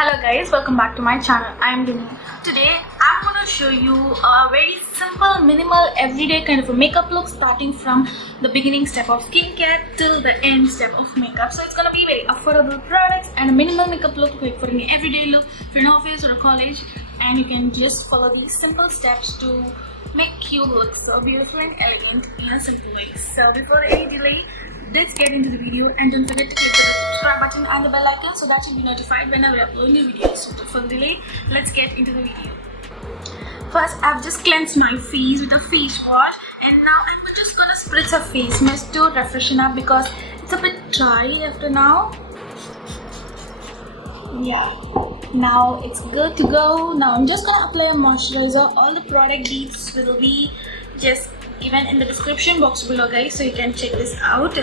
Hello guys, welcome back to my channel. I am Dini. Today I'm going to show you a very simple, minimal, everyday kind of a makeup look, starting from the beginning step of skincare till the end step of makeup. So it's going to be very affordable products and a minimal makeup look, like for an everyday look for an office or a college, and you can just follow these simple steps to make you look so beautiful and elegant in a simple way. So before any delay, let's get into the video, and don't forget to click the subscribe button and the bell icon so that you'll be notified whenever I upload new videos. So without further delay, let's get into the video. First, I've just cleansed my face with a face wash, and now I'm just gonna spritz a face mist to refreshen up because it's a bit dry after now. Yeah, now it's good to go. Now I'm just gonna apply a moisturizer. All the product details will be just given in the description box below, guys, so you can check this out.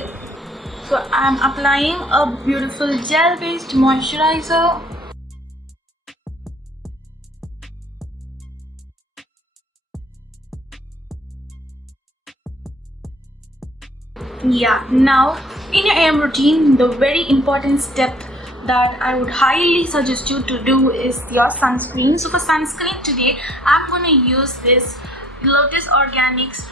So I'm applying a beautiful gel based moisturizer. Yeah, now in your AM routine, the very important step that I would highly suggest you to do is your sunscreen. So for sunscreen today, I'm gonna use this Lotus Organics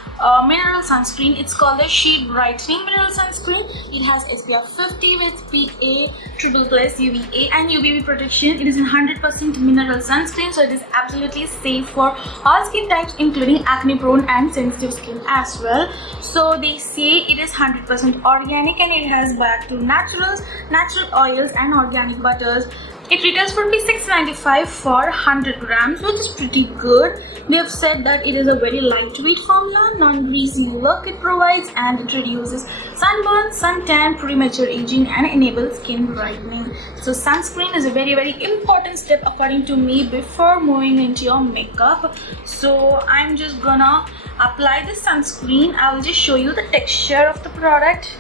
mineral sunscreen. It's called the Sheet Brightening Mineral Sunscreen. It has SPF 50 with PA, triple plus UVA and UVB protection. It is a 100% mineral sunscreen, so it is absolutely safe for all skin types, including acne prone and sensitive skin as well. So they say it is 100% organic and it has bioactive naturals, natural oils and organic butters. It retails for $6.95 for 100 grams, which is pretty good. They have said that it is a very lightweight formula, non-greasy look it provides, and it reduces sunburn, suntan, premature aging and enables skin brightening. So sunscreen is a very important step according to me before moving into your makeup. So I'm just gonna apply the sunscreen. I will just show you the texture of the product.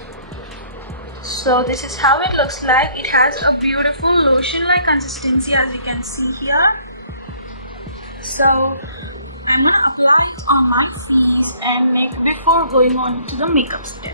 So this is how it looks like. It has a beautiful lotion-like consistency, as you can see here. So I'm gonna apply it on my face and neck before going on to the makeup step.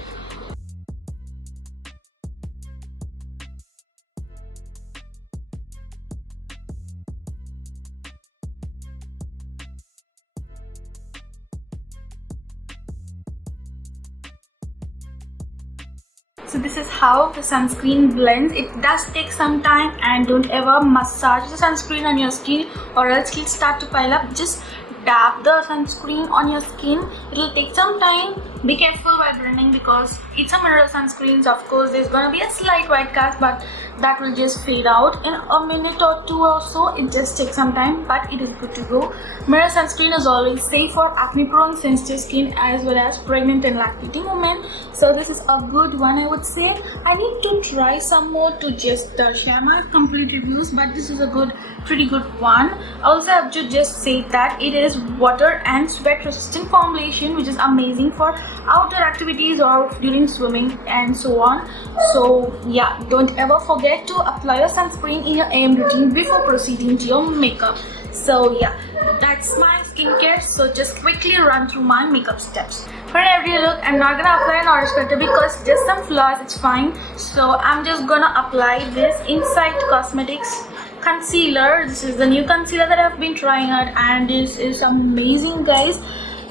So this is how the sunscreen blends. It does take some time, and don't ever massage the sunscreen on your skin or else it'll start to pile up. Just dab the sunscreen on your skin. It'll take some time. Be careful while blending because it's a mineral sunscreen, so of course there's gonna be a slight white cast, but that will just fade out in a minute or two or so. It just takes some time, but it is good to go. Mineral sunscreen is always safe for acne prone, sensitive skin as well as pregnant and lactating women. So this is a good one, I would say. I need to try some more to just share my complete reviews, but this is a pretty good one. Also, I have to just say that it is water and sweat resistant formulation, which is amazing for outdoor activities or during swimming and so on. So yeah, don't ever forget to apply your sunscreen in your AM routine before proceeding to your makeup. So yeah, that's my skincare. So just quickly run through my makeup steps. For an everyday look, I'm not gonna apply an orange filter because just some flaws, it's fine. So I'm just gonna apply this Insight Cosmetics concealer. This is the new concealer that I've been trying out, and this is amazing, guys.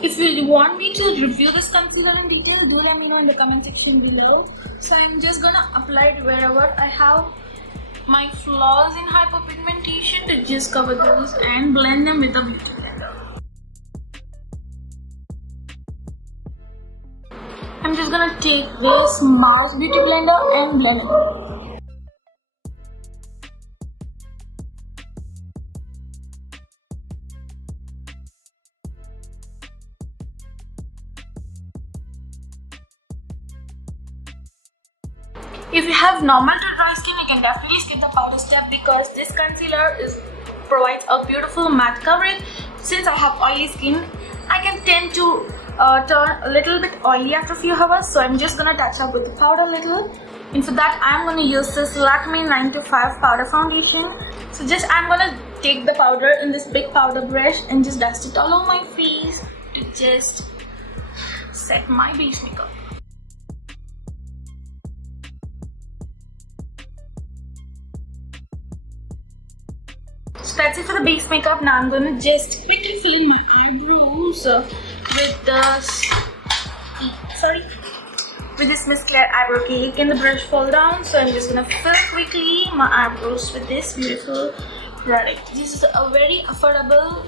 If you want me to review this concealer in detail, do let me know in the comment section below. So I'm just gonna apply it wherever I have my flaws in hyperpigmentation to just cover those and blend them with a beauty blender. I'm just gonna take this Mars beauty blender and blend it. If you have normal to dry skin, you can definitely skip the powder step because this concealer provides a beautiful matte coverage. Since I have oily skin, I can tend to turn a little bit oily after a few hours, so I'm just gonna touch up with the powder a little. And for that, I'm gonna use this Lakme 9 to 5 powder foundation. So I'm gonna take the powder in this big powder brush and just dust it all over my face to just set my base makeup. So that's it for the base makeup. Now I'm gonna just quickly fill in my eyebrows with this with this Miss Claire eyebrow cake. Can the brush fall down? So I'm just gonna fill quickly my eyebrows with this beautiful product. This is a very affordable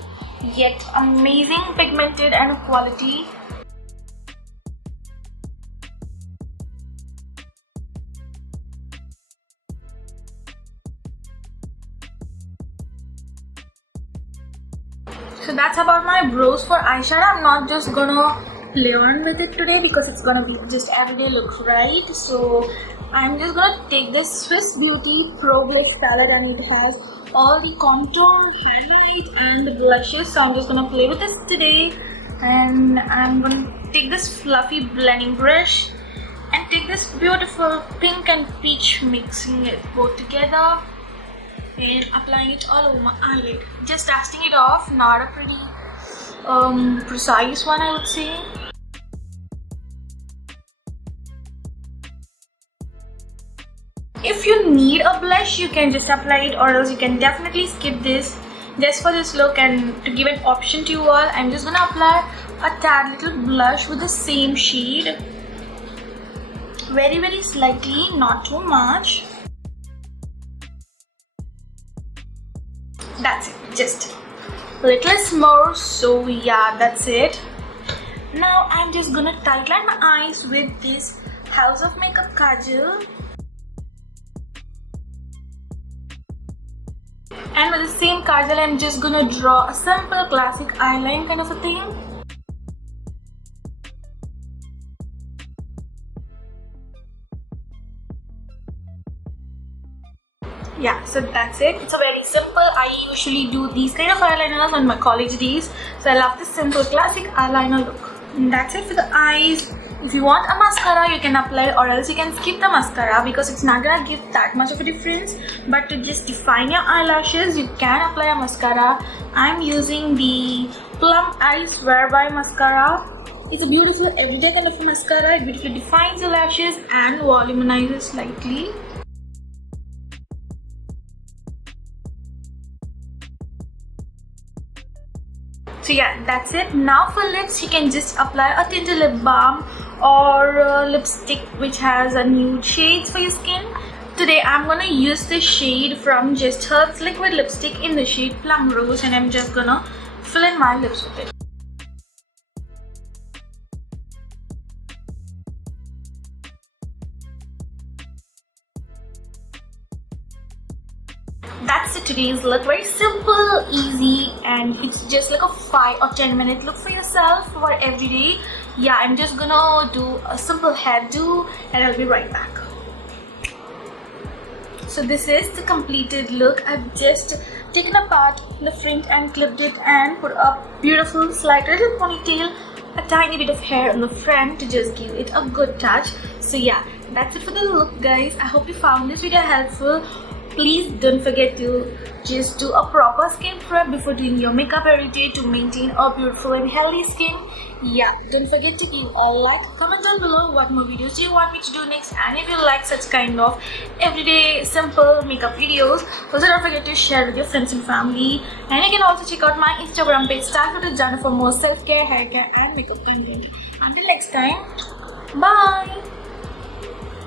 yet amazing pigmented and quality. So that's about my brows for eyeshadow. I'm not just gonna play on with it today because it's gonna be just everyday look, right? So I'm just gonna take this Swiss Beauty Pro Blush palette, and it has all the contour, highlight and the blushes. So I'm just gonna play with this today, and I'm gonna take this fluffy blending brush and take this beautiful pink and peach, mixing it both together and applying it all over my eyelid. Just dusting it off, not a pretty precise one, I would say. If you need a blush, you can just apply it, or else you can definitely skip this. Just for this look and to give an option to you all, I'm just gonna apply a tad little blush with the same shade, very slightly, not too much. That's it, just little more. So yeah, that's it. Now I'm just gonna tightline my eyes with this House of Makeup kajal, and with the same kajal I'm just gonna draw a simple classic eyeline kind of a thing. Yeah, so that's it. It's a very simple. I usually do these kind of eyeliners on my college days, so I love this simple classic eyeliner look. And that's it for the eyes. If you want a mascara, you can apply, or else you can skip the mascara because it's not gonna give that much of a difference. But to just define your eyelashes, you can apply a mascara. I'm using the Plum I Swear By mascara. It's a beautiful everyday kind of a mascara. It beautifully defines your lashes and volumizes slightly. So yeah, that's it. Now for lips, you can just apply a tinted lip balm or a lipstick which has a nude shades for your skin. Today I'm gonna use the shade from Just Herbs liquid lipstick in the shade Plum Rose, and I'm just gonna fill in my lips with it. That's it, today's look. Very simple, easy, and it's just like a 5 or 10 minute look for yourself for every day. Yeah, I'm just gonna do a simple hairdo and I'll be right back. So this is the completed look. I've just taken apart the front and clipped it and put a beautiful slight little ponytail, a tiny bit of hair on the front to just give it a good touch. So yeah, that's it for the look, guys. I hope you found this video helpful. Please don't forget to just do a proper skin prep before doing your makeup every day to maintain a beautiful and healthy skin. Yeah, don't forget to give a like, comment down below what more videos do you want me to do next, and if you like such kind of everyday simple makeup videos, also don't forget to share with your friends and family. And you can also check out my Instagram page StyleForTheJana for more self-care, hair care and makeup content. Until next time, bye.